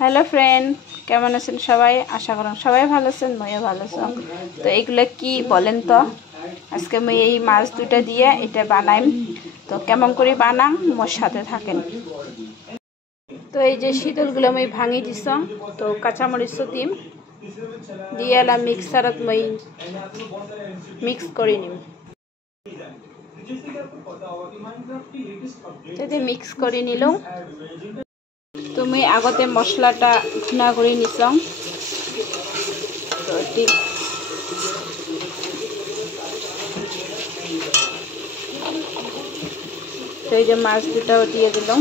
Hello friend, কেমন আছেন সবাই? আশা করেন সবাই ভালো আছেন, মইও ভালো আছেন। তো এইগুলো কি বলেন তো? আজকে মই এই মাছ দুটা দিয়ে এটা বানাইম। তো কেমন করে বানাম মোর সাথে থাকেন। তো এই যে শীতলগুলো মই ভাঙি দিছ, তো কাঁচামরিচ দিম দিয়ে এলাম মিক্সারত মই মিক্স করে নিম। যদি মিক্স করে নিলাম, তুমি আগতে মশলাটা ঘুনা করে নিছং। তো এই যে মাছ দুটাও দিয়ে দিলাম।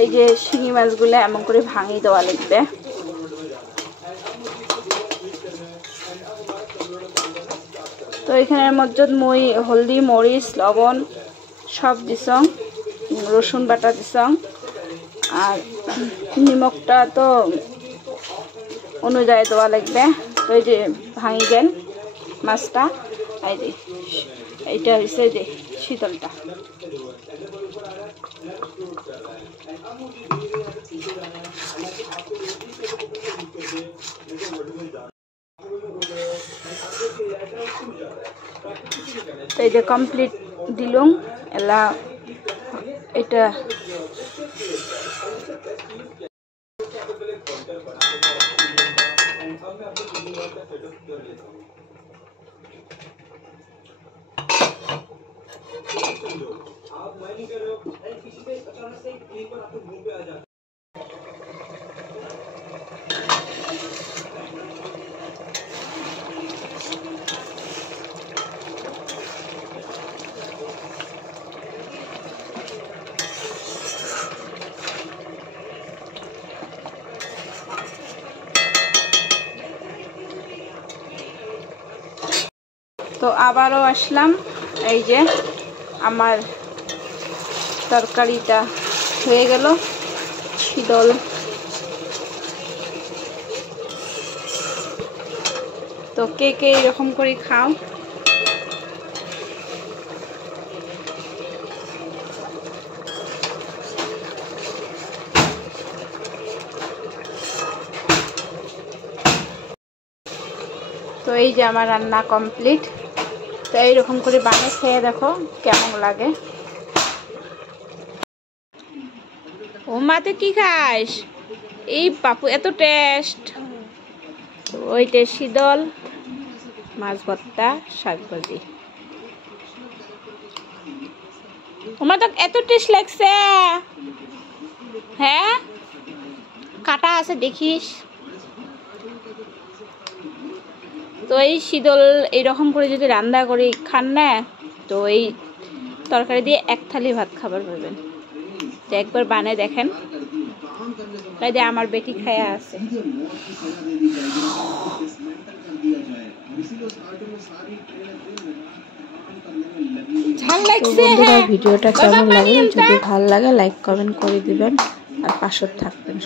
এই যে শিঙি মাছগুলো এমন করে ভাঙি দেওয়া লাগবে। তো এখানের মধ্যে মই হলদি, মরিচ, লবণ সব দিছং, রসুন বাটা দিছং, আর নিমকটা তো অনুযায়ী দেওয়া লাগবে। তো এই যে ভাঙি গেল মাছটা, এই যে এইটা হচ্ছে যে শীতলটা। তো এই যে কমপ্লিট দিলুম এলা। এটা তো আবারও আসলাম। এই যে আমার তরকারিটা হয়ে গেল শীতল। তো কে কে এরকম করে খাও? তো এই যে আমার রান্না কমপ্লিট। তো এইরকম করে বানিয়ে খেয়ে দেখো কেমন লাগে। ও মা, তুই কি খাস? এই বাপু, এত টেস্ট! ওইটা শীতল মাছ ভর্তা, শাক ভাজি। আমার তো এত টেস্ট লাগছে। হ্যাঁ, কাটা আছে দেখিস। তো এই শীতল এইরকম করে যদি রান্না করে খান না, তো এই তরকারি দিয়ে এক থালি ভাত খাবার পাবেন। তো একবার বানিয়ে দেখেন। তাই দিয়ে আমার বেটি খায়া আছে। ঝাল লাগছে। ভিডিওটা কেমন লাগলো? যদি ভালো লাগে লাইক কমেন্ট করে দিবেন আর পাশে থাকবেন।